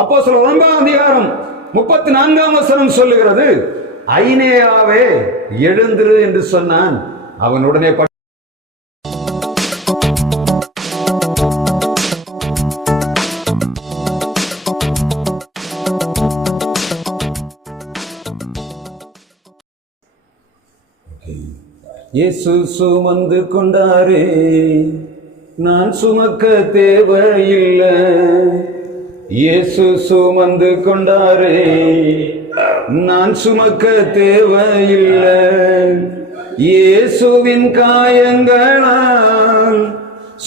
அப்போ சொல்ல ஒன்பதாம் அதிகாரம் முப்பத்தி நான்காம் வசனம் சொல்லுகிறது. ஐனேயாவே எழுந்திரு என்று சொன்னான். அவன் உடனே இயேசு சுமந்து கொண்டாரே. நான் சுமக்க தேவையில்லை. இயேசு சுமந்து கொண்டாரே. நான் சுமக்க தேவையில்லை. இயேசுவின் காயங்களால்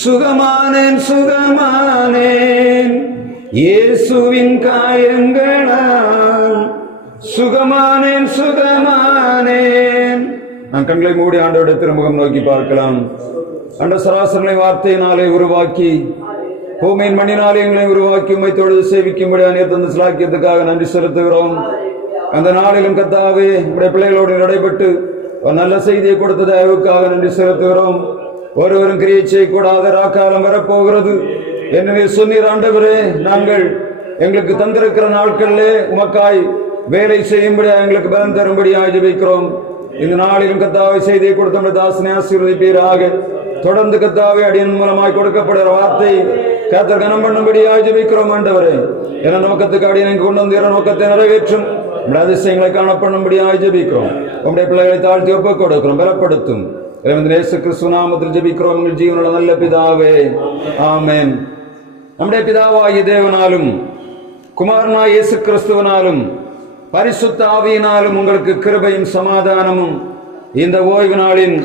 சுகமானேன் சுகமானேன். இயேசுவின் காயங்களால் சுகமானேன் சுகமானேன். நான் கண்களை மூடி ஆண்டோட திருமுகம் நோக்கி பார்க்கலாம். அண்ட சராசரனை வார்த்தையினாலே உருவாக்கி பூமியின் மண்ணினாலே எங்களை உருவாக்கி உமை தொழுது சேவிக்கும்படி அனைத்து சிலாக்கியத்துக்காக நன்றி செலுத்துகிறோம். அந்த நாளிலும் கத்தாவே உடைய பிள்ளைகளோடு நடைபெற்று ஒரு நல்ல செய்தியை கொடுத்த தயவுக்காக நன்றி செலுத்துகிறோம். ஒருவரும் கிரியை செய்யக்கூடாத ராக்காலம் வரப்போகிறது. எனவே சொன்னீர் ஆண்டவரே நாங்கள் எங்களுக்கு தந்திருக்கிற நாட்களிலே உமக்காய் வேலை செய்யும்படி எங்களுக்கு பலன் தரும்படி ஜெபிக்கிறோம் இந்த நாளிலும் கத்தாவை செய்தியை கொடுத்த தாசனை ஆசீர்வதிப்பீராக. தொடர்ந்து கத்தாவை அடியின் மூலமாய் கொடுக்கப்படுகிற வார்த்தை கத்தர் கனம் பண்ணும்படியாக ஜெபிக்கிறோம் ஆண்டவரே. என நோக்கத்துக்கு அடி எனக்கு கொண்டு வந்து இற நோக்கத்தை நிறைவேற்றும். நம்முடைய அதிசயங்களை காணப்படும்படியாக ஜெபிக்கிறோம் உம்முடைய பிள்ளைகளை தாழ்த்தி ஒப்புக் கொடுக்கிறோம் பலப்படுத்தும். இறைவன் இயேசு கிறிஸ்து நாமத்தில் ஜபிக்கிறோம். உங்கள் ஜீவனுள்ள நல்ல பிதாவே. ஆமேன். நம்முடைய பிதாவாகிய தேவனாலும் குமாரனா இயேசு கிறிஸ்துவனாலும் பரிசுத்த ஆவியினாலும் உங்களுக்கு கிருபையும் சமாதானமும் இந்த ஓய்வு நாளின்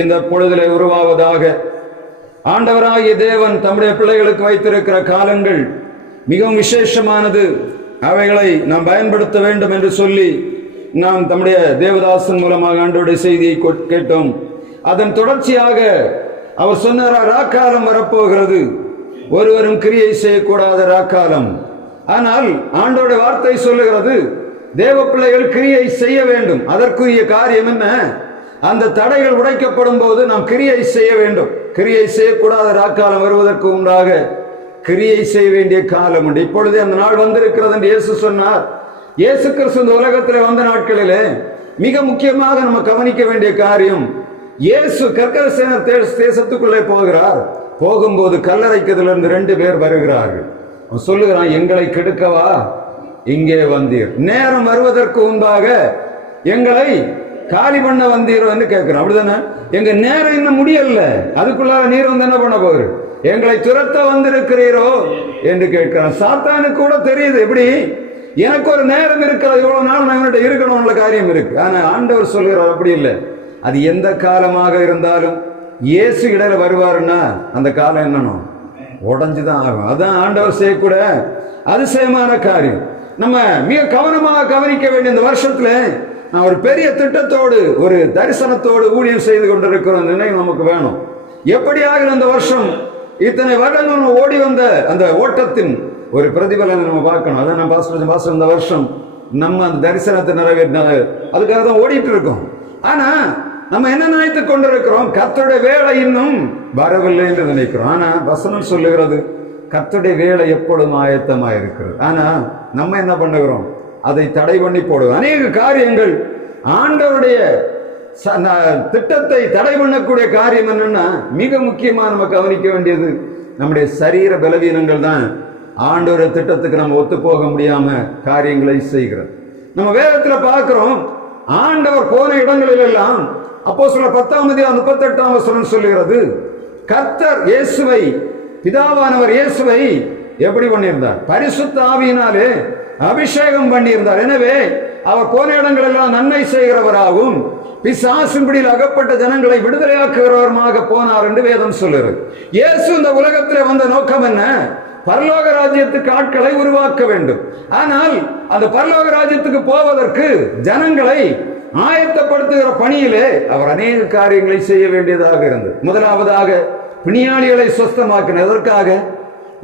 இந்த பொழுதிலே உருவாவதாக ஆண்டவராகிய தேவன் தம்முடைய பிள்ளைகளுக்கு வைத்திருக்கிற காலங்கள் மிகவும் விசேஷமானது. அவைகளை நாம் பயன்படுத்த வேண்டும் என்று சொல்லி நாம் தம்முடைய தேவதாசன் மூலமாக ஆண்டோடைய செய்தியை கேட்டோம். அதன் தொடர்ச்சியாக அவர் சொன்னார் ராக்காலம் வரப்போகிறது. ஒருவரும் கிரியை செய்யக்கூடாத ராக்காலம். ஆனால் ஆண்டோட வார்த்தை சொல்லுகிறது தேவ பிள்ளைகள் கிரியை செய்ய வேண்டும். அதற்குரிய காரியம் என்ன? அந்த தடைகள் உடைக்கப்படும் போது நாம் கிரியை செய்ய வேண்டும். கிரியை செய்யக்கூடாத ராக்காலம் வருவதற்கு உண்டாக கிரியை செய்ய வேண்டிய காலம் உண்டு. இப்பொழுதே அந்த நாள் வந்திருக்கிறது என்று இயேசு சொன்னார். இயேசு கிறிஸ்து இந்த உலகத்தில் வந்த நாட்களிலே மிக முக்கியமாக நம்ம கவனிக்க வேண்டிய காரியம் இயேசு கற்கரசேன தேசத்துக்குள்ளே போகிறார். போகும்போது கல்லறைக்கதிலிருந்து ரெண்டு பேர் வருகிறார்கள். அவன் சொல்லுகிறான் எங்களை கெடுக்கவா? இங்கே வந்தீர். நேரம் வருவதற்கு முன்பாக எங்களை காலி பண்ண வந்தீரோ என்று கேட்கிறோம் அப்படிதானே? எங்க நேரம் இன்னும் முடியல. அதுக்குள்ளார நீர் வந்து என்ன பண்ண போகுது? எங்களை துரத்த வந்திருக்கிறீரோ என்று கேட்கிறான். சாத்தானுக்கு கூட தெரியுது. எப்படி? எனக்கு ஒரு நேரம் இருக்கிறது. இவ்வளவு நாள் நான் இவன்கிட்ட இருக்கணும்ல காரியம் இருக்கு. ஆனா ஆண்டவர் சொல்கிறார் அப்படி இல்லை. அது எந்த காலமாக இருந்தாலும் இயேசு இடையில வருவாருன்னா அந்த காலம் என்னணும் உடஞ்சுதான் ஆகும். அதான் ஆண்டவர் செய்யக்கூட அதிசயமான காரியம். நம்ம மிக கவனமாக கவனிக்க வேண்டிய இந்த வருஷத்துல நான் ஒரு பெரிய திட்டத்தோடு ஒரு தரிசனத்தோடு ஊழியம் செய்து கொண்டிருக்கிறோம் நினைவு நமக்கு வேணும். எப்படியாக இந்த வருஷம் இத்தனை வருடங்கள் ஓடி வந்த அந்த ஓட்டத்தின் ஒரு பிரதிபலனை நம்ம பார்க்கணும். அதான் நான் பாஸ்டர் பாஸ்டர் இந்த வருஷம் நம்ம அந்த தரிசனத்தை நிறைவேற்றினது அதுக்காக தான் ஓடிட்டு இருக்கோம். ஆனா நம்ம என்ன நினைத்து கொண்டிருக்கிறோம்? கத்தோட வேலை இன்னும் வரவில்லை என்று நினைக்கிறோம். ஆனா வசனம் சொல்லுகிறது கத்துடைய வேலை எப்பொழுதும் ஆயத்தமாக இருக்கிறது ஆனா நம்ம என்ன பண்ணுகிறோம்? அதை தடை பண்ணி போடுவோம் அநேக காரியங்கள் ஆண்டவருடைய ச- திட்டத்தை தடை பண்ணக்கூடிய காரியம் என்னன்னா மிக முக்கியமாக நம்ம கவனிக்க வேண்டியது நம்முடைய சரீர பலவீனங்கள் தான். ஆண்டவருடைய திட்டத்துக்கு நம்ம ஒத்து போக முடியாம காரியங்களை செய்கிறோம் நம்ம வேதத்தில் பார்க்கிறோம் ஆண்டவர் போன இடங்களில் எல்லாம் அப்போ சொல்ல பத்தாம் அதிகாரம் முப்பத்தெட்டாம் வசனம் சொல்லுகிறது கர்த்தர் இயேசுவை பிதாவானவர் இயேசுவை எப்படி பண்ணியிருந்தார்? பரிசுத்த ஆவியினாலே அபிஷேகம் பண்ணியிருந்தார். எனவே அவர் போன இடங்கள் எல்லாம் நன்மை செய்கிறவராகவும் பிசாசின் பிடியில் அகப்பட்ட ஜனங்களை விடுதலையாக்குகிறவருமாக போனார் என்று வேதம் சொல்லுகிறது இயேசு இந்த உலகத்தில் வந்த நோக்கம் என்ன? பரலோக ராஜ்யத்துக்கு ஆட்களை உருவாக்க வேண்டும். ஆனால் அந்த பரலோக ராஜ்யத்துக்கு போவதற்கு ஜனங்களை ஆயத்தப்படுத்துகிற பணியிலே அவர் அநேக காரியங்களை செய்ய வேண்டியதாக இருந்தது. முதலாவதாக பிணியாளிகளை சுஸ்தமாக்கின எதற்காக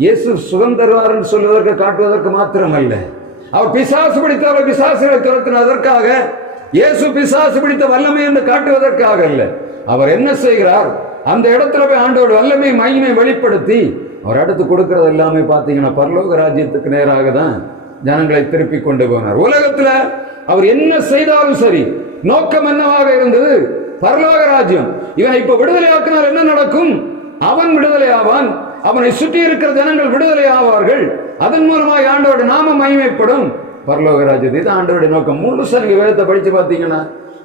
இயேசு சுகம் என்று சொல்வதற்கு காட்டுவதற்கு மாத்திரமல்ல. அவர் பிசாசு பிடித்தவர் பிசாசுகளை துரத்தினதற்காக இயேசு பிசாசு பிடித்த வல்லமை என்று காட்டுவதற்காக அல்ல. அவர் என்ன செய்கிறார்? அந்த இடத்துல போய் ஆண்டோட வல்லமை மகிமை வெளிப்படுத்தி அவர் அடுத்து கொடுக்கறது எல்லாமே பார்த்தீங்கன்னா பரலோக ராஜ்யத்துக்கு நேராக தான் ஜனங்களை திருப்பி கொண்டு போனார். உலகத்தில் அவர் என்ன செய்தாலும் சரி நோக்கம் என்னவாக இருந்தது? பரலோக ராஜ்யம். இவனை இப்ப விடுதலை ஆக்கினால் என்ன நடக்கும்? அவன் விடுதலை ஆவான். அவனை சுற்றி இருக்கிற ஜனங்கள் விடுதலை ஆவார்கள். அதன் மூலமாக ஆண்டோட நாம மகிமைப்படும். பரலோகராஜ்யத்தை தான் இது ஆண்டோடைய நோக்கம். சார் நீங்கள் வேதத்தை படித்து பார்த்தீங்கன்னா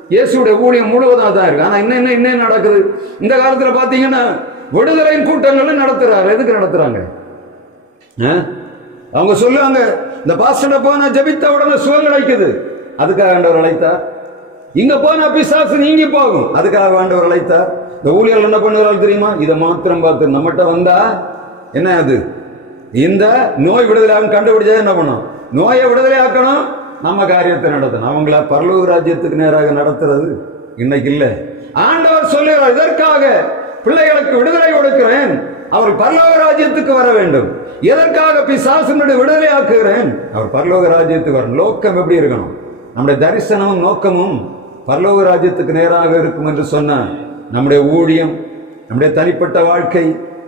இயேசுடைய ஊழியம் முழுவதாக தான் இருக்கு. ஆனால் என்ன என்ன என்ன நடக்குது. இந்த காலத்தில் பார்த்தீங்கன்னா விடுதலையின் கூட்டங்களும் நடத்துகிறாரு எதுக்கு நடத்துகிறாங்க ஆ? அவங்க சொல்லுவாங்க இந்த பாஸ்டர்ட போனால் ஜபித்த உடனே சுகம் கிடைக்குது. அதுக்காக ஆண்டவர் அழைத்தார். இங்க போனா பிசாசு நீங்கி போகும். அதுக்காக ஆண்டவர் அழைத்தார். இந்த ஊழியர்கள் என்ன பண்ணுவார்கள் தெரியுமா? இதை மாத்திரம் பார்த்து நம்மகிட்ட வந்தா என்ன அது? இந்த நோய் விடுதலையாகும் கண்டுபிடிச்சா என்ன பண்ணும்? நோயை விடுதலை ஆக்கணும். நம்ம காரியத்தை நடத்தணும். அவங்கள பரலோக ராஜ்யத்துக்கு நேராக நடத்துறது இன்னைக்கு இல்ல. ஆண்டவர் சொல்லுகிறார் இதற்காக பிள்ளைகளுக்கு விடுதலை கொடுக்கிறேன். அவர் பரலோக ராஜ்யத்துக்கு வர வேண்டும். எதற்காக பிசாசனுடைய விடுதலை ஆக்குகிறேன்? அவர் பரலோக ராஜ்யத்துக்கு வர நோக்கம் எப்படி இருக்கணும்? நம்முடைய தரிசனமும் நோக்கமும் பரலோக ராஜ்யத்துக்கு நேராக இருக்கும் என்று சொன்ன நம்முடைய ஊழியம் நம்முடைய தனிப்பட்ட வாழ்க்கை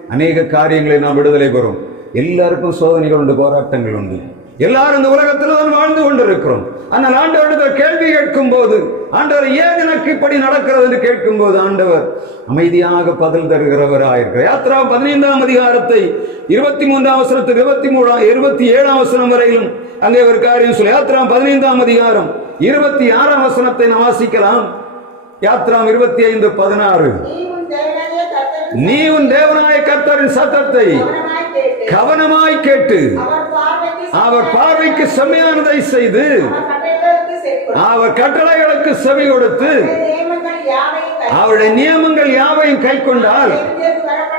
அநேக காரியங்களை நாம் விடுதலை பெறும். எல்லாருக்கும் சோதனைகள் உண்டு போராட்டங்கள் உண்டு. எல்லாரும் இந்த உலகத்தில் தான் வாழ்ந்து கொண்டிருக்கிறோம். ஆனால் ஆண்டவரிடத்தில் கேள்வி கேட்கும் போது ஆண்டவர் ஏன் எனக்கு இப்படி நடக்கிறது என்று கேட்கும் போது ஆண்டவர் அமைதியாக பதில் தருகிறவராயிருக்கிறார். யாத்ரா பதினைந்தாம் அதிகாரத்தை இருபத்தி மூன்றாம் அவசரத்தில் இருபத்தி மூணாம் இருபத்தி ஏழாம் அவசரம் வரையிலும் அங்கே ஒரு காரியம் சொல்லி. யாத்ரா பதினைந்தாம் அதிகாரம் இருபத்தி ஆறாம் வசனத்தை நாம் வாசிக்கலாம். யாத்ராம் இருபத்தி ஐந்து பதினாறு. நீ உன் தேவனாய கர்த்தரின் சத்தத்தை கவனமாய் கேட்டு அவர் பார்வைக்கு செம்மையானதை செய்து அவர் கட்டளைகளுக்கு செவி கொடுத்து அவருடைய நியமங்கள் யாவையும் கை- கொண்டால்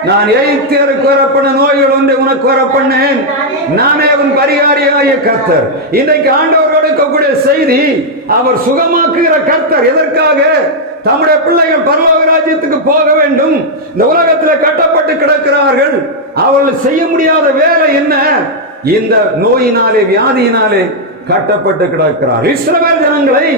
நான் எய்த்தியருக்கு வரப்பட்ட நோய்கள் ஒன்றை உனக்கு வரப்பண்ணேன் நானே உன் பரிகாரியாய கர்த்தர். இன்றைக்கு ஆண்டவர் கொடுக்கக்கூடிய செய்தி அவர் சுகமாக்குகிற கர்த்தர். எதற்காக? தம்முடைய பிள்ளைகள் பரலோக ராஜ்யத்துக்கு போக வேண்டும். இந்த உலகத்தில் கட்டப்பட்டு கிடக்கிறார்கள். அவர்கள் செய்ய முடியாத வேலை என்ன? இந்த நோயினாலே வியாதியினாலே கட்டப்பட்டு கிடக்கிறார். இஸ்ரவேல் ஜனங்களை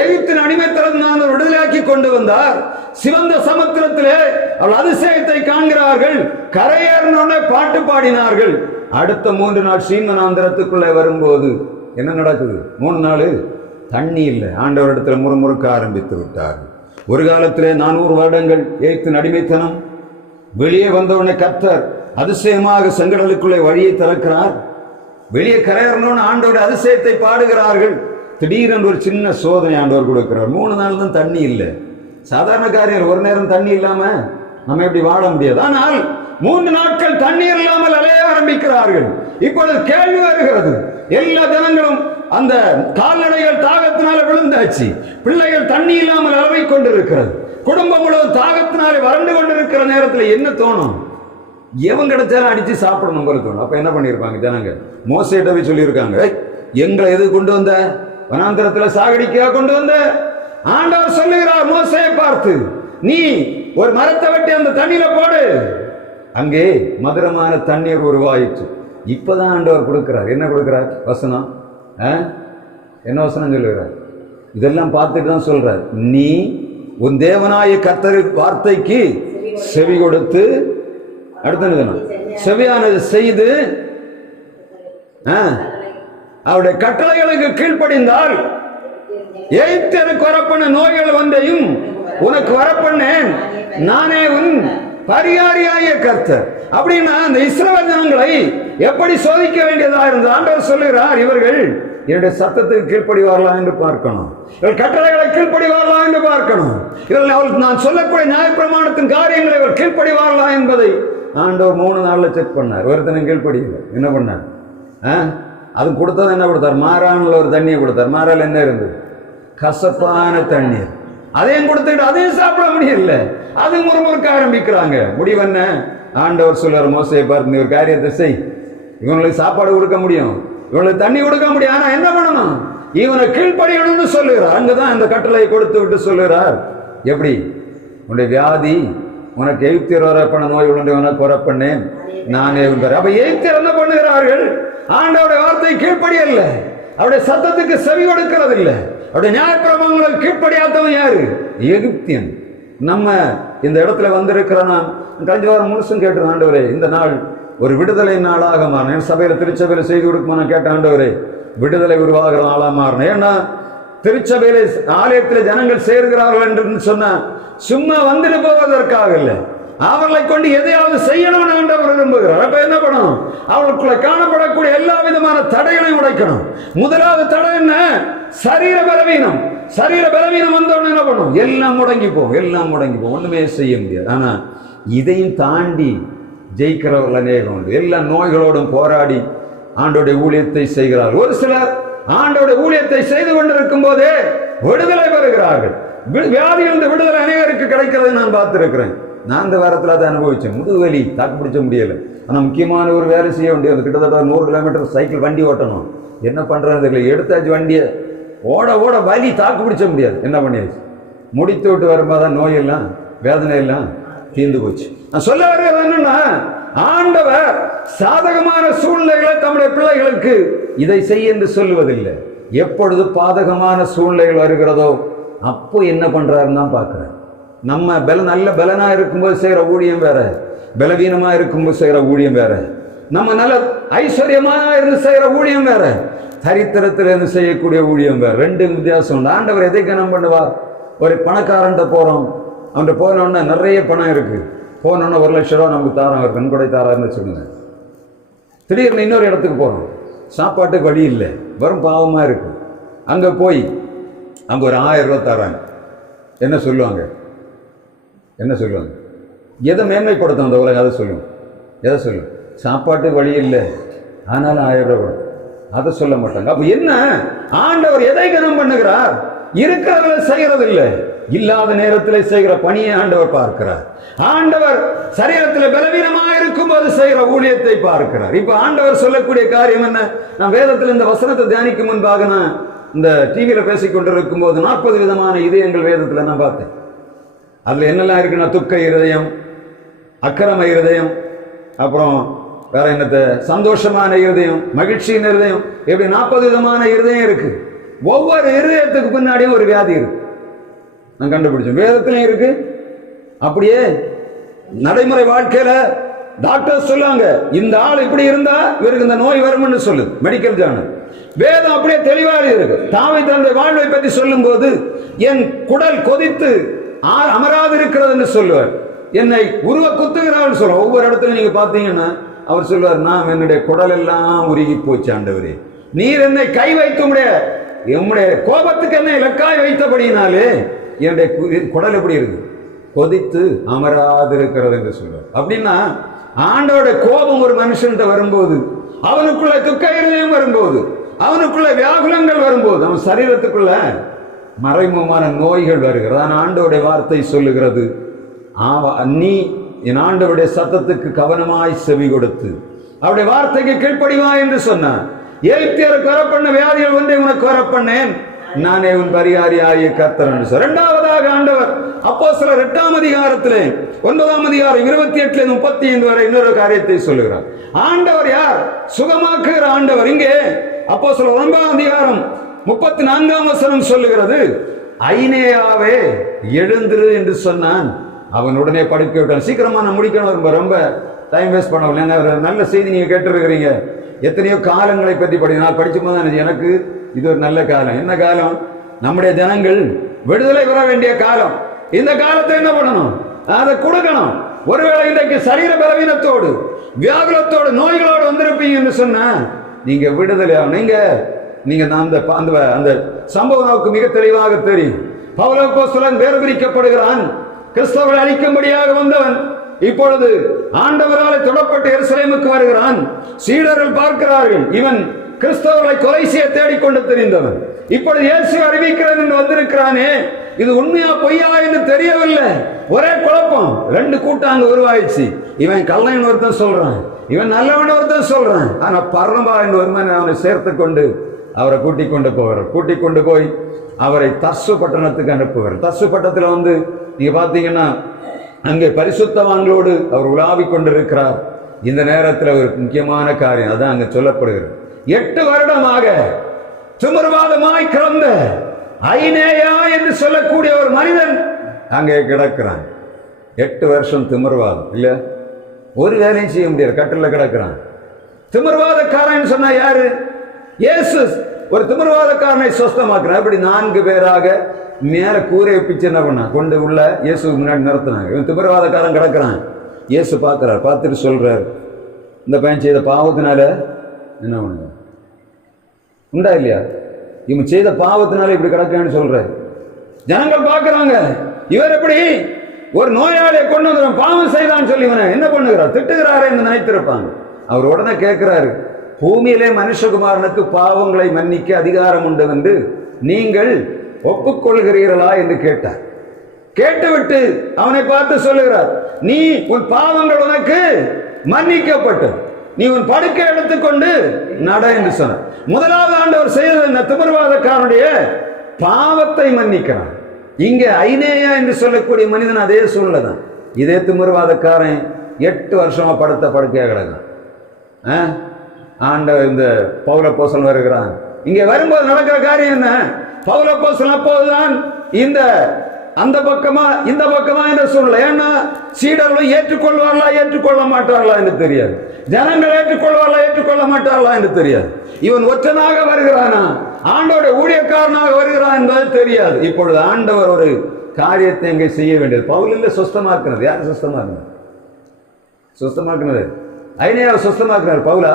எகிப்தின் அடிமைத்தனம் விடுதலையாக்கி கொண்டு வந்தார். சிவந்த சமுத்திரத்திலே அவள் அதிசயத்தை காண்கிறார்கள். கரையேறினோட பாட்டு பாடினார்கள். அடுத்த மூன்று நாள் சீமனாந்திரத்துக்குள்ளே வரும்போது என்ன நடக்குது? மூணு நாள் தண்ணி இல்லை. ஆண்டவரிடத்தில் முறுமுறுக்க ஆரம்பித்து விட்டார். ஒரு காலத்திலே நானூறு வருடங்கள் எகிப்தின் அடிமைத்தனம். வெளியே வந்தவுடனே கத்தர் அதிசயமாக செங்கடலுக்குள்ளே வழியை திறக்கிறார். வெளியே கரையறணும்னு ஆண்டோர் அதிசயத்தை பாடுகிறார்கள். திடீரென்று ஒரு சின்ன சோதனை ஆண்டவர் கொடுக்கிறார். மூணு நாள் தான் தண்ணி இல்லை. சாதாரண காரியம் ஒரு நேரம் தண்ணி இல்லாம நம்ம எப்படி வாழ முடியாது. ஆனால் மூன்று நாட்கள் தண்ணீர் இல்லாமல் அலைய ஆரம்பிக்கிறார்கள். இப்பொழுது கேள்வி வருகிறது. எல்லா ஜனங்களும் அந்த கால்நடைகள் தாகத்தினால விழுந்தாச்சு. பிள்ளைகள் தண்ணி இல்லாமல் அளவை கொண்டிருக்கிறது. குடும்பம் முழுவதும் தாகத்தினாலே வறண்டு கொண்டிருக்கிற நேரத்தில் என்ன தோணும்? எவன் கிடைச்சாலும் அடித்து சாப்பிடணும் போல தோணும். என்ன பண்ணியிருப்பாங்க ஜனங்க மோசையிட்ட போய் சொல்லியிருக்காங்க. எங்களை எது கொண்டு வந்த? வனாந்திரத்தில் சாகடிக்கா கொண்டு வந்த? ஆண்டவர் சொல்லுகிறார் மோசையை பார்த்து. நீ ஒரு மரத்தை வெட்டி அந்த தண்ணியில போடு. அங்கே மதுரமான தண்ணீர் உருவாயிற்று. இப்பதான் ஆண்டவர் கொடுக்கிறார். என்ன கொடுக்கிறார்? வசனம். ஆ? என்ன வசனம் சொல்லுகிறார்? இதெல்லாம் பார்த்துட்டு தான் சொல்றார். நீ உன் தேவனாய கத்தரி வார்த்தைக்கு செவி கொடுத்து அடுத்த நிதனம். செவியானது செய்து ஆ, அவருடைய கட்டளைகளுக்கு கீழ்ப்படிந்தால் எய்த்தனுக்கு வரப்பண்ண நோய்கள் ஒன்றையும் உனக்கு வரப்பண்ணேன் நானே உன் பரிகாரியாய கர்த்தர். அப்படின்னா அந்த இஸ்ரவேல் ஜனங்களை எப்படி சோதிக்க வேண்டியதா இருந்தது? ஆண்டவர் சொல்லுகிறார் இவர்கள் என்னுடைய சத்தத்துக்கு கீழ்ப்படிவார்களா என்று பார்க்கணும். இவர் கட்டளைகளை கீழ்ப்படிவார்களா என்று பார்க்கணும். இவர்கள் அவள் நான் சொல்லக்கூடிய நியாயப்பிரமாணத்தின் காரியங்களை இவர் கீழ்ப்படிவார்களா என்பதை ஆண்டவர் மூணு நாளில் செக் பண்ணார். ஒருத்தனும் கீழ்ப்படியல என்ன பண்ணார்? ஆ? அது கொடுத்தது என்ன கொடுத்தார்? மாறானில் ஒரு தண்ணியை கொடுத்தார். மாறால் என்ன இருந்தது? கசப்பான தண்ணீர். அதையும் கொடுத்துட்டு அதையும் சாப்பிட முடியல. அது முறுமுறுக்க ஆரம்பிக்கிறாங்க. முடிவென்ன ஆண்டவர் சொல்றார் மோசையை பார்த்து நீ ஒரு காரியத்தை செய். இவங்களுக்கு சாப்பாடு கொடுக்க முடியும். இவங்களுக்கு தண்ணி கொடுக்க முடியும். ஆனால் என்ன பண்ணணும்? இவனை கீழ்ப்படியணும்னு சொல்லுகிறார். அங்கதான் இந்த கட்டளை கொடுத்து விட்டு சொல்லுகிறார். எப்படி? உன்னுடைய வியாதி உனக்கு எய்த்தியர் வரப்பண்ண நோய் உண்டு உனக்கு வரப்பண்ணேன் நானே உண்டார் அப்ப எய்த்தியர் என்ன பண்ணுகிறார்கள்? ஆண்டவருடைய வார்த்தை கீழ்ப்படியல்ல அவருடைய சத்தத்துக்கு செவி கொடுக்கிறது இல்லை. அவருடைய நியாயப்பிரமாணங்களுக்கு கீழ்ப்படியாதவன் யாரு? எகிப்தியன். நம்ம இந்த இடத்துல வந்திருக்கிற நான் கஞ்ச வாரம் முழுசும் கேட்டு ஆண்டவரே இந்த நாள் ஒரு விடுதலை நாளாக மாறினேன் சபையில் திருச்சபையில் செய்தி கொடுக்குமா நான் கேட்ட ஆண்டவரே விடுதலை உருவாகிற நாளாக மாறினேன் ஏன்னா திருச்சபையில ஆலயத்தில் ஜனங்கள் சேர்கிறார்கள் என்று சொன்ன சும்மா வந்துட்டு போவதற்காக இல்லை. அவர்களை கொண்டு எதையாவது செய்யணும் என்று அவர் விரும்புகிறார். அப்ப என்ன பண்ணணும் அவர்களுக்குள்ள காணப்படக்கூடிய எல்லா விதமான தடைகளையும் உடைக்கணும். முதலாவது தடை என்ன? சரீர பலவீனம். சரீர பலவீனம் வந்தோடனே என்ன பண்ணும்? எல்லாம் முடங்கி போகும். எல்லாம் முடங்கி போகும். ஒண்ணுமே செய்ய முடியாது. ஆனா இதையும் தாண்டி ஜெயிக்கிறவர்கள் அநேகம் உண்டு. எல்லா நோய்களோடும் போராடி ஆண்டோடைய ஊழியத்தை செய்கிறார் ஒரு சிலர் ஆண்டோட ஊழியத்தை செய்து கொண்டிருக்கும் போதே விடுதலை பெறுகிறார்கள். வியாதியிலிருந்து விடுதலை அநேகருக்கு கிடைக்கிறதை நான் பார்த்துருக்கிறேன். நான் இந்த வாரத்தில் அதை அனுபவிச்சேன். முதுகுவலி தாக்கு பிடிச்ச முடியலை. ஆனால் முக்கியமான ஒரு வேலை செய்ய வேண்டியது கிட்டத்தட்ட நூறு கிலோமீட்டர் சைக்கிள் வண்டி ஓட்டணும். என்ன பண்றது எடுத்தாச்சு வண்டியை. ஓட ஓட வலி தாக்கு பிடிச்ச முடியாது. என்ன பண்ணியாச்சு? முடித்து விட்டு வரும்போது தான் நோயெல்லாம் வேதனை எல்லாம் தீர்ந்து போச்சு. நான் சொல்ல வருகிறது என்னன்னா ஆண்டவர் சாதகமான சூழ்நிலைகளை தம்முடைய பிள்ளைகளுக்கு இதை செய்ய என்று சொல்லுவதில்லை. எப்பொழுது பாதகமான சூழ்நிலைகள் வருகிறதோ அப்போ என்ன பண்ணுறாருன்னு தான் பார்க்குறேன் நம்ம பல நல்ல பலனாக இருக்கும்போது செய்கிற ஊழியம் வேற பலவீனமாக இருக்கும்போது செய்கிற ஊழியம் வேற நம்ம நல்ல ஐஸ்வர்யமாக இருந்து செய்கிற ஊழியம் வேற சரித்திரத்தில் இருந்து செய்யக்கூடிய ஊழியம் வேற. ரெண்டு வித்தியாசம் உண்டு ஆண்டவர் எதை கனம் பண்ணுவார்? ஒரு பணக்காரன்ட்ட போகிறோம் அவன்கிட்ட போனோடனே நிறைய பணம் இருக்குது போனோன்னு ஒரு லட்ச ரூபா நமக்கு தாரம் அவர் கண்கொடை தாராருன்னு வச்சுக்கோங்க திடீர்னு இன்னொரு இடத்துக்கு போகிறோம் சாப்பாட்டுக்கு வழி இல்லை. வெறும் பாவமாக இருக்கும். அங்கே போய் அங்கே ஒரு ஆயிரம் ரூபா தராங்க என்ன சொல்லுவாங்க? என்ன சொல்லுவாங்க? எதை மேன்மைப்படுத்தும் அந்த உலகம்? அதை சொல்லும் எதை சொல்லும் சாப்பாட்டுக்கு வழி இல்லை. ஆனாலும் ஆயிரம் ரூபா அதை சொல்ல மாட்டாங்க. அப்போ என்ன? ஆண்டவர் எதை கனம் பண்ணுகிறார்? இருக்கிறவங்களை செய்கிறது இல்லை இல்லாத நேரத்தில் செய்கிற பணியை ஆண்டவர் பார்க்கிறார். ஆண்டவர் சரீரத்தில் பலவீனமாக இருக்கும்போது செய்கிற ஊழியத்தை பார்க்கிறார். இப்ப ஆண்டவர் சொல்லக்கூடிய காரியம் என்ன? நான் வேதத்தில் இந்த வசனத்தை தியானிக்கும் முன்பாக நான் இந்த டிவியில் பேசிக்கொண்டிருக்கும் போது நாற்பது விதமான இதயங்கள் வேதத்தில் நான் பார்த்தேன். அதில் என்னெல்லாம் இருக்குன்னா துக்க இருதயம் அக்கிரம இருதயம் அப்புறம் வேற என்னத்த? சந்தோஷமான இருதயம் மகிழ்ச்சியின் இருதயம் இப்படி நாற்பது விதமான இருதயம் இருக்கு. ஒவ்வொரு இருதயத்துக்கு பின்னாடியும் ஒரு வியாதி இருக்கு. நான் கண்டுபிடிச்சேன். வேதத்திலையும் இருக்கு. அப்படியே நடைமுறை வாழ்க்கையில டாக்டர் சொல்லுவாங்க இந்த ஆள் இப்படி இருந்தா இவருக்கு இந்த நோய் வரும்னு சொல்லுது மெடிக்கல் ஜார்னல் வேதம் அப்படியே தெளிவாக இருக்கு தாவை தன்னுடைய வாழ்வை பற்றி சொல்லும்போது என் குடல் கொதித்து ஆ- அமராது இருக்கிறது என்று சொல்லுவார். என்னை உருவ குத்துகிறாள் சொல்லுவோம் ஒவ்வொரு இடத்துல நீங்க பார்த்தீங்கன்னா அவர் சொல்லுவார் நான் என்னுடைய குடல் எல்லாம் உருகி போச்சு ஆண்டவரே. நீர் என்னை கை வைத்து உம்முடைய உம்முடைய கோபத்துக்கு என்னை இலக்காய் வைத்தபடியினாலே என்னுடைய குடல் எப்படி இருக்கு கொதித்து அமராதிருக்கிறது என்று சொல்றார். அப்படின்னா ஆண்டோட கோபம் ஒரு மனுஷன்கிட்ட வரும்போது அவனுக்குள்ள துக்க இருதயம் வரும்போது அவனுக்குள்ள வியாகுலங்கள் வரும்போது அவன் சரீரத்துக்குள்ள மறைமுகமான நோய்கள் வருகிறது. ஆனால் ஆண்டோடைய வார்த்தை சொல்லுகிறது. ஆவா நீ என் ஆண்டவருடைய சத்தத்துக்கு கவனமாய் செவி கொடுத்து அவருடைய வார்த்தைக்கு கீழ்ப்படிவா என்று சொன்னார். எகிப்தியருக்கு வரப்பண்ண வியாதிகள் ஒன்றை உனக்கு வரப்பண்ணேன். நானே உன் பரிகாரி ஆகிய கர்த்தர் என்று இரண்டாவதாக ஆண்டவர் அப்போ சில எட்டாம் அதிகாரத்திலே ஒன்பதாம் அதிகாரம் இருபத்தி எட்டுல இருந்து முப்பத்தி ஐந்து வரை இன்னொரு காரியத்தை சொல்லுகிறார். ஆண்டவர் யார்? சுகமாக்குகிற ஆண்டவர் இங்கே. அப்போ சில ஒன்பதாம் அதிகாரம் முப்பத்தி நான்காம் வசனம் சொல்லுகிறது. ஐனேயாவே எழுந்துரு என்று சொன்னான். அவன் உடனே படுக்க விட்டான் சீக்கிரமா நான் முடிக்கணும். ரொம்ப டைம் வேஸ்ட் பண்ணவில்லை ஏன்னா ஒரு நல்ல செய்தி நீங்கள் கேட்டுருக்கிறீங்க. எத்தனையோ காலங்களை பற்றி படிக்கணும் நான் போது தான் எனக்கு இது ஒரு நல்ல காலம். என்ன காலம்? நம்முடைய ஜனங்கள் விடுதலை பெற வேண்டிய காலம். இந்த காலத்தை என்ன பண்ணணும்? அதை கொடுக்கணும். ஒருவேளை இன்றைக்கு சரீர பலவீனத்தோடு வியாகுலத்தோடு நோய்களோடு வந்திருப்பீங்க என்று சொன்னா நீங்க விடுதலை ஆகணும். நீங்க நீங்க அந்த அந்த அந்த சம்பவம் நமக்கு மிக தெளிவாக தெரியும். பவுலப்போஸ்தலன் வேறு பிரிக்கப்படுகிறான் கிறிஸ்தவர்கள் அழிக்கும்படியாக வந்தவன். இப்பொழுது ஆண்டவரால் தொடப்பட்டு எருசலேமுக்கு வருகிறான். சீடர்கள் பார்க்கிறார்கள். இவன் கிறிஸ்தவர்களை கொலை செய்ய தேடிக்கொண்டு தெரிந்தவன். இப்பொழுது இயேசு அறிவிக்கிறது என்று வந்திருக்கிறானே. இது உண்மையா பொய்யா என்று தெரியவில்லை. ஒரே குழப்பம். ரெண்டு கூட்டம் அங்க உருவாயிடுச்சு. இவன் கல்லன் ஒருத்தன் சொல்றான். இவன் நல்லவன் ஒருத்தன் சொல்றான். ஆனா பரம்பா என்று ஒருவன் அவனை சேர்த்து கொண்டு அவரை கூட்டிக் கொண்டு போவார். கூட்டிக் கொண்டு போய் அவரை தர்சு பட்டணத்துக்கு அனுப்புவார். தர்சு பட்டத்தில் வந்து நீங்க பாத்தீங்கன்னா அங்கே பரிசுத்தவான்களோடு அவர் உலாவிக் கொண்டிருக்கிறார். இந்த நேரத்தில் ஒரு முக்கியமான காரியம் அதான் அங்கே சொல்லப்படுகிறது. எட்டு வருடமாக சுமர்வாதமாய் கிடந்த ஐநேயா என்று சொல்லக்கூடிய ஒரு மனிதன் அங்கே கிடக்கிறான். எட்டு வருஷம் திமிர்வாதம் இல்ல ஒரு வேலையும் செய்ய முடியாது கட்டில கிடக்கிறான். திமிர்வாதக்காரன் சொன்னா யாரு? ஏசு ஒரு திமிர்வாதக்காரனை சொஸ்தமாக்குறான். அப்படி நான்கு பேராக மேலே கூரையை பிச்சு என்ன பண்ணா? கொண்டு உள்ள இயேசு முன்னாடி நிறுத்தினாங்க. இவன் திமிர்வாதக்காரன் கிடக்குறான். இயேசு பார்க்குறாரு. பார்த்துட்டு சொல்கிறார் இந்த பையன் செய்த பாவத்தினால என்ன பண்ணுங்க உண்டா இல்லையா? இவன் செய்த பாவத்தினால இப்படி கிடக்கான்னு சொல்கிறாரு ஜனங்கள் பார்க்குறாங்க. இவர் எப்படி? ஒரு நோயாளியை கொண்டு வந்துடும் பாவம் செய்தான்னு சொல்லி இவனை என்ன பண்ணுகிறார்? திட்டுகிறாரே என்று நினைத்திருப்பாங்க. அவர் உடனே கேட்குறாரு பூமியிலே மனுஷகுமாரனுக்கு பாவங்களை மன்னிக்க அதிகாரம் உண்டு வந்து நீங்கள் ஒப்புக்கொள்கிறீர்களா என்று கேட்டார். கேட்டுவிட்டு அவனை பார்த்து சொல்லுகிறார் நீ உன் பாவங்கள் உனக்கு மன்னிக்கப்பட்டது நீ உன் படுக்கை எடுத்துக்கொண்டு நட என்று சொன்னார். முதலாவது ஆண்டவர் செய்தது இந்த திமிர்வாதக்காரனுடைய பாவத்தை மன்னிக்கிறான். இங்க ஐநேயா என்று சொல்லக்கூடிய மனிதன் அதே சூழ்நிலை தான். இதே திமிர்வாதக்காரன் எட்டு வருஷமா படுத்த படுக்கையாக கிடக்கான் ஆ? ஆண்டவர் இந்த பௌர போசல் வருகிறான். இங்கே வரும்போது நடக்கிற காரியம் என்ன? பௌல சொன்னப்போதுதான் அப்போதுதான் இந்த அந்த பக்கமா இந்த பக்கமா என்ற சூழ்நிலை ஏன்னா சீடர்களும் ஏற்றுக்கொள்வார்களா ஏற்றுக்கொள்ள மாட்டார்களா என்று தெரியாது. ஜனங்கள் ஏற்றுக்கொள்வார்களா ஏற்றுக்கொள்ள மாட்டார்களா என்று தெரியாது. இவன் ஒற்றனாக வருகிறானா? ஆண்டோட ஊழியக்காரனாக வருகிறான் என்பது தெரியாது. இப்பொழுது ஆண்டவர் ஒரு காரியத்தை இங்கே செய்ய வேண்டியது. பவுலில் சுஸ்தமாக்குறது யார் சுஸ்தமாக்குறது சுஸ்தமாக்குனது ஐநேயாவை சுஸ்தமாக்குறாரு பவுலா?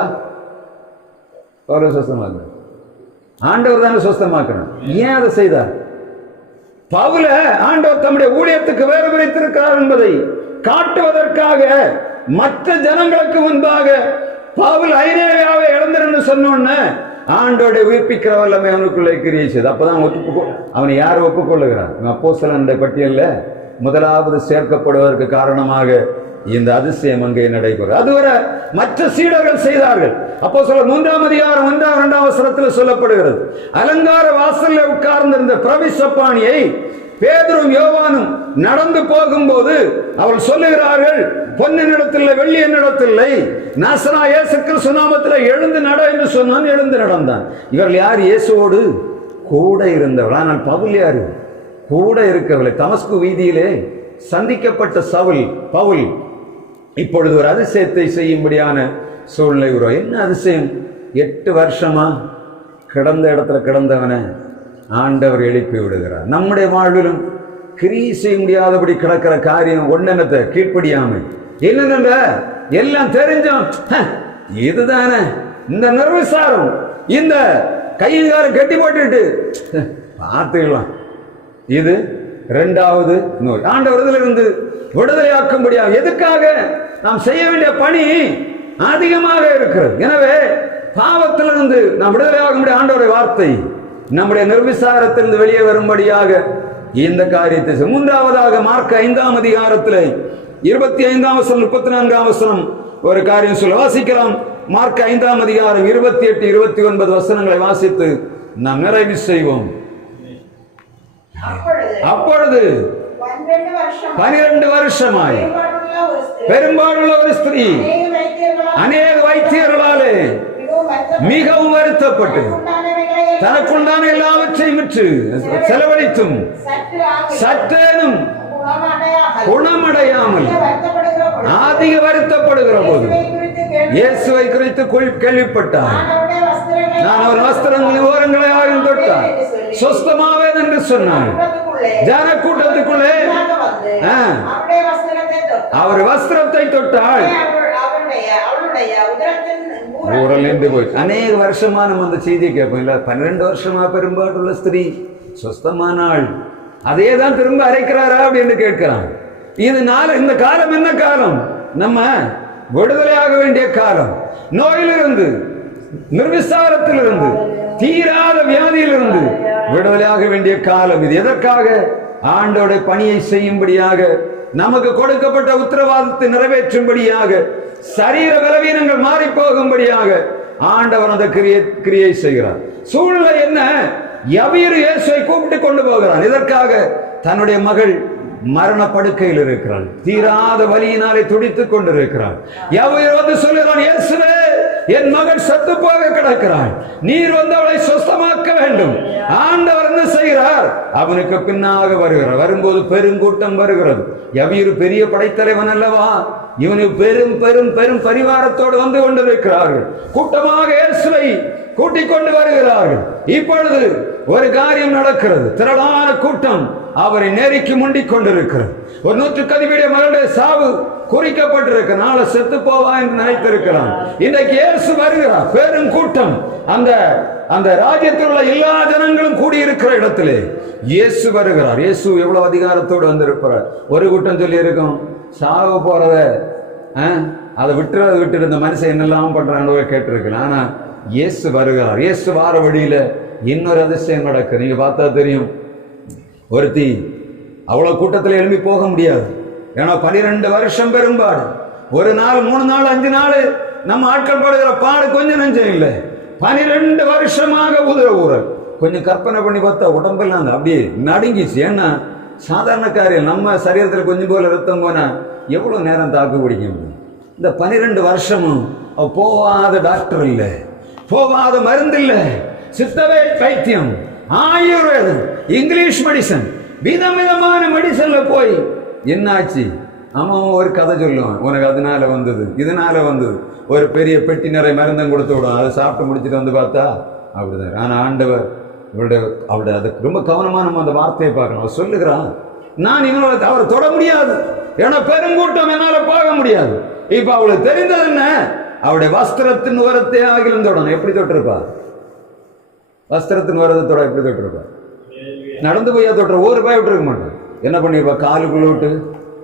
பவுல சுஸ்தமாக்குறார் ஆண்டவர் தானே சுஸ்தமாக்கணும் ஏன் அதை செய்தார்? பவுல ஆண்டவர் தம்முடைய ஊழியத்துக்கு வேறு பிரித்திருக்கிறார் என்பதை காட்டுவதற்காக மற்ற ஜனங்களுக்கு முன்பாக பவுல் ஐநேயாவை இழந்திருந்து சொன்னோன்னு ஆண்டோட உயிர்ப்பிக்கிற வல்லமை அவனுக்குள்ளே கிரியை செய்து அப்பதான் ஒப்பு அவனை யார் ஒப்புக்கொள்ளுகிறான் அப்போ சில அந்த பட்டியலில் முதலாவது சேர்க்கப்படுவதற்கு காரணமாக இந்த அதிசயம் அங்கே நடைபெறும். அதுவரை மற்ற சீடர்கள் செய்தார்கள். அப்போ சொல்ல மூன்றாம் அதிகாரம் ஒன்றாம் இரண்டாம் வசனத்தில் சொல்லப்படுகிறது. அலங்கார வாசல்ல உட்கார்ந்திருந்த பிரவிசப்பாணியை பேதரும் யோவானும் நடந்து போகும்போது அவள் சொல்லுகிறார்கள் பொன்னினிடத்தில் வெள்ளி என்னிடத்தில்லை. நாசனா இயேசு சுனாமத்தில் எழுந்து நட என்று சொன்னான் எழுந்து நடந்தான். இவர்கள் யார்? இயேசுவோடு கூட இருந்தவள் ஆனால் பவுல் யாரு? கூட இருக்கவில்லை. தமஸ்கு வீதியிலே சந்திக்கப்பட்ட சவுல் பவுல் இப்பொழுது ஒரு அதிசயத்தை செய்யும்படியான சூழ்நிலை உருவா என்ன அதிசயம்? எட்டு வருஷமா கிடந்த இடத்துல கிடந்தவனை ஆண்டவர் எழுப்பி விடுகிறார். நம்முடைய வாழ்விலும் கிரியை செய்ய முடியாதபடி கிடக்கிற காரியம் ஒன்னென்னத்தை? கீழ்ப்படியாமை. என்னென்ன எல்லாம் தெரிஞ்சோம். இதுதானே? இந்த நிர்விசாரம் இந்த கையங்காரம் கட்டி போட்டுட்டு பார்த்துக்கலாம். இது இரண்டாவது நூல். ஆண்டவர் இதிலிருந்து விடுதலையாக்கும்படியாக எதுக்காக நாம் செய்ய வேண்டிய பணி அதிகமாக இருக்கிறது. எனவே பாவத்திலிருந்து நாம் விடுதலையாக ஆண்டவரை ஆண்டவருடைய வார்த்தை நம்முடைய நிர்விசாரத்திலிருந்து வெளியே வரும்படியாக இந்த காரியத்தை மூன்றாவதாக மார்க் ஐந்தாம் அதிகாரத்தில் இருபத்தி ஐந்தாம் வசனம் முப்பத்தி நான்காம் வசனம் ஒரு காரியம் சொல்ல வாசிக்கலாம். மார்க் ஐந்தாம் அதிகாரம் இருபத்தி எட்டு இருபத்தி ஒன்பது வசனங்களை வாசித்து நாம் நிறைவு செய்வோம். அப்பொழுது பனிரெண்டு வருஷமாய் பெரும்பாலுள்ள ஒரு ஸ்திரீ அநேக வைத்தியர்களால் மிகவும் வருத்தப்பட்டு தனக்குண்டான எல்லாவற்றையும் விற்று செலவழித்தும் சற்றேனும் குணமடையாமல் அதிக வருத்தப்படுகிற போது இயேசுவை குறித்து கேள்விப்பட்டார் நான் அவர் வஸ்திரங்களின் ஓரங்களை ஆயும் தொட்டார் சொஸ்தமாவேன் என்று சொன்னார் ஜன கூட்டத்துக்குள்ளே. அவர் வஸ்திரத்தை தொட்டாள் அவள்- அவளுடைய அவளுடைய உதரத்தின் ஊரல் ஊரல் நின்று போயிட்டு அநேக வருஷமா நம்ம அந்த செய்தியை கேட்போம். இல்ல பன்னிரெண்டு வருஷமா பெரும்பாடுள்ள ஸ்திரீ சொஸ்தமானாள். அதே தான் திரும்ப அரைக்கிறாரா அப்படின்னு கேட்கிறான். இது நாள் இந்த காலம் என்ன காலம்? நம்ம விடுதலையாக வேண்டிய காலம். நோயிலிருந்து நிர்விசாரத்திலிருந்து தீராத வியாதியிலிருந்து விடுதலையாக வேண்டிய காலம் இது. எதற்காக? ஆண்டோட பணியை செய்யும்படியாக நமக்கு கொடுக்கப்பட்ட உத்தரவாதத்தை நிறைவேற்றும்படியாக சரீர பலவீனங்கள் மாறி போகும்படியாக ஆண்டவர் அந்த கிரியை கிரியை செய்கிறார். சூழ்நிலை என்ன? யவீர் இயேசுவை கூப்பிட்டு கொண்டு போகிறான். இதற்காக தன்னுடைய மகள் மரண படுக்கையில் இருக்கிறாள். தீராத வலியினாலே துடித்துக் கொண்டிருக்கிறாள். யவீர் வந்து சொல்லுகிறான் இயேசுவே என் மகள் செத்து போக கிடக்கிறாள் நீர் வந்து அவளை சொஸ்தமாக்க வேண்டும். ஆண்டவர் என்ன செய்கிறார்? அவனுக்கு பின்னாக வருகிறார். வரும்போது பெருங்கூட்டம் வருகிறது. யவீரு பெரிய படைத்தலைவன் அல்லவா? இவனுக்கு பெரும் பெரும் பெரும் பரிவாரத்தோடு வந்து கொண்டிருக்கிறார்கள். கூட்டமாக இயேசுவை கூட்டிக் கொண்டு வருகிறார்கள். இப்பொழுது ஒரு காரியம் நடக்கிறது. திரளான கூட்டம் அவரை நெருக்கி முண்டிக் கொண்டிருக்கிறது. ஒரு நூற்று கதிவுடைய மகளுடைய சாவு குறிக்கப்பட்டிருக்க நாளை செத்து போவா என்று நினைத்திருக்கிறான் இன்றைக்கு இயேசு வருகிறார். பெரும் கூட்டம். அந்த அந்த ராஜ்யத்தில் உள்ள எல்லா ஜனங்களும் கூடியிருக்கிற இடத்திலே இயேசு வருகிறார். இயேசு எவ்வளவு அதிகாரத்தோடு வந்திருக்கிறார். ஒரு கூட்டம் சொல்லி இருக்கும் சாக போறத ஆ, அதை விட்டுறத விட்டுட்டு இந்த மனுஷன் என்னெல்லாம் பண்றான்னு கேட்டிருக்கலாம் ஆனா இயேசு வருகிறார். இயேசு வார வழியில் இன்னொரு அதிசயம் நடக்கு நீங்கள் பார்த்தா தெரியும். ஒருத்தி அவ்வளோ கூட்டத்தில் எழும்பி போக முடியாது. ஏன்னா பனிரெண்டு வருஷம் பெரும்பாடு. ஒரு நாள் மூணு நாள் அஞ்சு நாள் நம்ம ஆட்கள் படுகிற பாடு கொஞ்சம் நெஞ்சம் இல்லை. பனிரெண்டு வருஷமாக உதவ ஊரல் கொஞ்சம் கற்பனை பண்ணி பார்த்தா உடம்பெல்லாம் அப்படியே நடுங்கிச்சு. ஏன்னா சாதாரண காரியம். நம்ம சரீரத்தில் கொஞ்சம் போல ரத்தம் போனால் எவ்வளோ நேரம் தாக்கு பிடிக்க முடியும் இந்த பனிரெண்டு வருஷமும் போகாத டாக்டர் இல்லை. போகாத மருந்து இல்லை சித்தவே வைத்தியம் ஆயுர்வேதம் இங்கிலீஷ் மெடிசன் விதம் விதமான மெடிசன்ல போய் என்னாச்சு? அவன் ஒரு கதை சொல்லுவான். உனக்கு அதனால வந்தது இதனால வந்தது. ஒரு பெரிய பெட்டி நிறைய மருந்தம் கொடுத்து விடும். அதை சாப்பிட்டு முடிச்சுட்டு வந்து பார்த்தா அப்படிதான். ஆனால் ஆண்டவர் இவருடைய அவருடைய அதுக்கு ரொம்ப கவனமாக நம்ம அந்த வார்த்தையை பார்க்கணும். அவர் சொல்லுகிறான் நான் இவனோட அவரை தொட முடியாது. ஏன்னா பெருங்கூட்டம் என்னால் போக முடியாது. இப்போ அவளுக்கு தெரிந்தது என்ன? அவருடைய வஸ்திரத்தின் உரத்தை ஆகிலும் தொடணும். எப்படி தொட்டிருப்பா? வஸ்திரத்தின் உரத்தை தொட எப்படி தொட்டிருப்பா? நடந்து போய் தொட்டுற ஒரு பாய் விட்டுருக்க மாட்டோம் என்ன பண்ணிருப்பா? காலுக்குள்ள விட்டு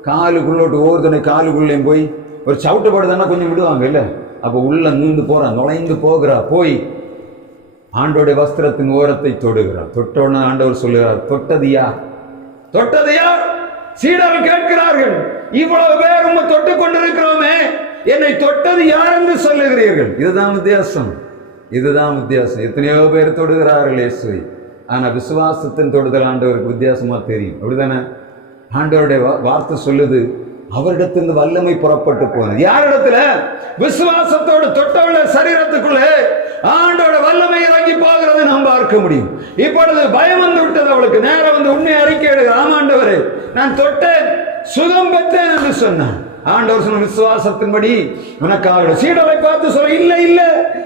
காலுக்குள்ள விட்டு காலுக்குள்ளேயும் போய் ஒரு சவுட்டு படுதானா கொஞ்சம் விடுவாங்க இல்ல? அப்போ உள்ள நீந்து போறான் நுழைந்து போகிறா போய் ஆண்டோடைய வஸ்திரத்தின் ஓரத்தை தொடுகிறார் தொட்டோன்னு ஆண்டவர் சொல்லுகிறார் தொட்டதியா தொட்டதையா சீடர்கள் கேட்கிறார்கள். இவ்வளவு பேர் உம்மை தொட்டு கொண்டிருக்கிறோமே. என்னை தொட்டது யார் என்று சொல்லுகிறீர்கள்? இதுதான் வித்தியாசம். இதுதான் வித்தியாசம். எத்தனையோ பேர் தொடுகிறார்கள் இயேசுவை. ஆனால் விசுவாசத்தின் தொடுதல் ஆண்டவருக்கு வித்தியாசமாக தெரியும். அப்படிதானே? ஆண்டவருடைய வார்த்தை சொல்லுது அவரிடத்திலிருந்து வல்லமை புறப்பட்டு போனது. யாரிடத்துல? விசுவாசத்தோடு தொட்டவுள்ள சரீரத்துக்குள்ளே ஆண்டோட வல்லமை இறங்கி போகிறதை நாம் பார்க்க முடியும். இப்பொழுது பயம் வந்து விட்டது அவளுக்கு. நேரம் வந்து உண்மை அறிக்கை ஆமாண்டவரே நான் தொட்டேன் சுகம் பெற்றேன் என்று சொன்னான். ஆண்டவர் சொன்ன விசுவாசத்தின்படி உனக்காக சீடரை பார்த்து சொல்ல இல்ல இல்ல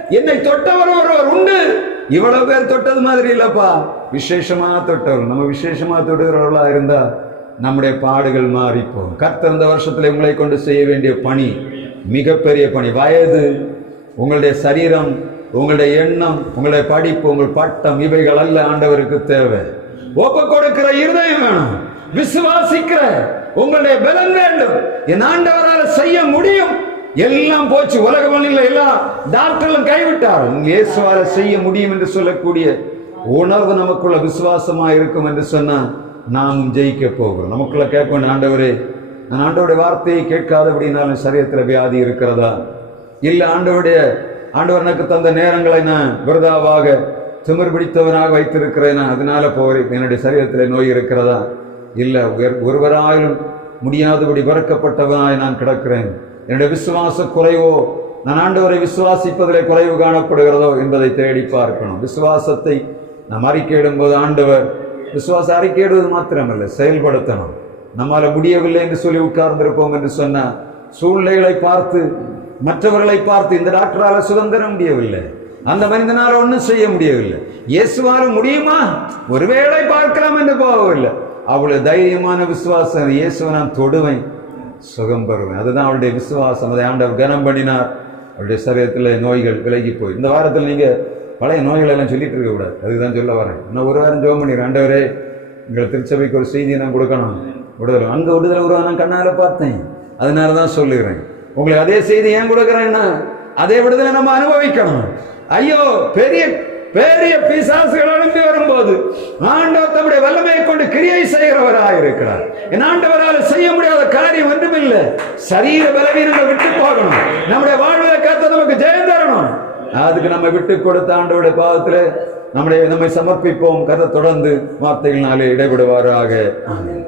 என்னை தொட்டவர் ஒருவர் உண்டு. இவ்வளவு பேர் தொட்டது மாதிரி இல்லப்பா. விசேஷமா தொட்டவர். நம்ம விசேஷமா தொடுகிறவர்களா இருந்தா நம்முடைய பாடுகள் மாறிப்போம். கர்த்தர் இந்த வருஷத்துல உங்களை கொண்டு செய்ய வேண்டிய பணி மிகப்பெரிய பணி. வயது உங்களுடைய சரீரம் உங்களுடைய எண்ணம் உங்களுடைய படிப்பு உங்கள் பட்டம் இவைகள் அல்ல ஆண்டவருக்கு தேவை. ஒப்பு கொடுக்கிற இருதயம் வேணும். விசுவாசிக்கிற உங்களுடைய பலன் வேண்டும். என் ஆண்டவரால் செய்ய முடியும். எல்லாம் போச்சு. உலக மண்ணில் எல்லாம் டாக்டர்களும் கைவிட்டார் இயேசுவால செய்ய முடியும் என்று சொல்லக்கூடிய உணர்வு நமக்குள்ள விசுவாசமா இருக்கும் என்று சொன்னா நாம் ஜெயிக்க போகிறோம். நமக்குள்ள கேட்போம் ஆண்டவரே நான் ஆண்டவருடைய வார்த்தையை கேட்காதபடினாலும் சரீரத்தில் வியாதி இருக்கிறதா? இல்லை ஆண்டவருடைய ஆண்டவர் எனக்கு தந்த நேரங்களை நான் விரதாவாக திமிர் பிடித்தவனாக வைத்திருக்கிறேன்? அதனால போகிறேன். என்னுடைய சரீரத்தில் நோய் இருக்கிறதா? இல்ல ஒரு- ஒருவராயிலும் முடியாதபடி வறக்கப்பட்டவனாய் நான் கிடக்கிறேன். என்னுடைய விசுவாச குறைவோ நான் ஆண்டவரை விசுவாசிப்பதிலே குறைவு காணப்படுகிறதோ என்பதை தேடி பார்க்கணும். விசுவாசத்தை நாம் அறிக்கையிடும்போது ஆண்டவர் விசுவாச அறிக்கையிடுவது மாத்திரமல்ல செயல்படுத்தணும். நம்மால் முடியவில்லை என்று சொல்லி உட்கார்ந்திருப்போம் என்று சொன்ன சூழ்நிலைகளை பார்த்து மற்றவர்களை பார்த்து இந்த டாக்டரால் சுதந்திரம் முடியவில்லை. அந்த மனிதனால் ஒன்றும் செய்ய முடியவில்லை. இயேசுவாலும் முடியுமா? ஒருவேளை பார்க்கலாம் என்று போகவில்லை. அவளுடைய தைரியமான விசுவாசம் இயேசுவை நான் தொடுவேன் சுகம் பெறுவேன். அதுதான் அவளுடைய விசுவாசம். அதை ஆண்டவர் கனம் பண்ணினார். அவருடைய சரீரத்தில் நோய்கள் விலகி போய். இந்த வாரத்தில் நீங்கள் பழைய நோய்கள் எல்லாம் சொல்லிட்டு இருக்க கூடாது. அதுதான் சொல்ல வரேன். இன்னும் ஒரு வாரம் ஜோம் பண்ணி ஆண்டவரே எங்கள் திருச்சபைக்கு ஒரு செய்தியை நான் கொடுக்கணும். விடுதலை. அங்கே விடுதலை உருவா நான் கண்ணால பார்த்தேன். அதனால தான் சொல்லுகிறேன். உங்களுக்கு அதே செய்தி ஏன் கொடுக்குறேன்னா அதே விடுதலை நம்ம அனுபவிக்கணும். ஐயோ பெரிய பெரிய பிசாசுகள் எழும்பி வரும்போது ஆண்டவர் தம்முடைய வல்லமையை கொண்டு கிரியை செய்கிறவராக இருக்கிறார். என் ஆண்டவரால் செய்ய முடியாத காரியம் ஒன்றுமில்லை சரீர பலவீனங்களை விட்டு போகணும். நம்முடைய வாழ்வதை கத்த நமக்கு ஜெயம் தரணும். அதுக்கு நம்ம விட்டு கொடுத்த ஆண்டவருடைய பாதத்துல நம்முடைய நம்மை சமர்ப்பிப்போம். கதை தொடர்ந்து வார்த்தைகளினாலே இடைபடுவாராக. ஆமீன்.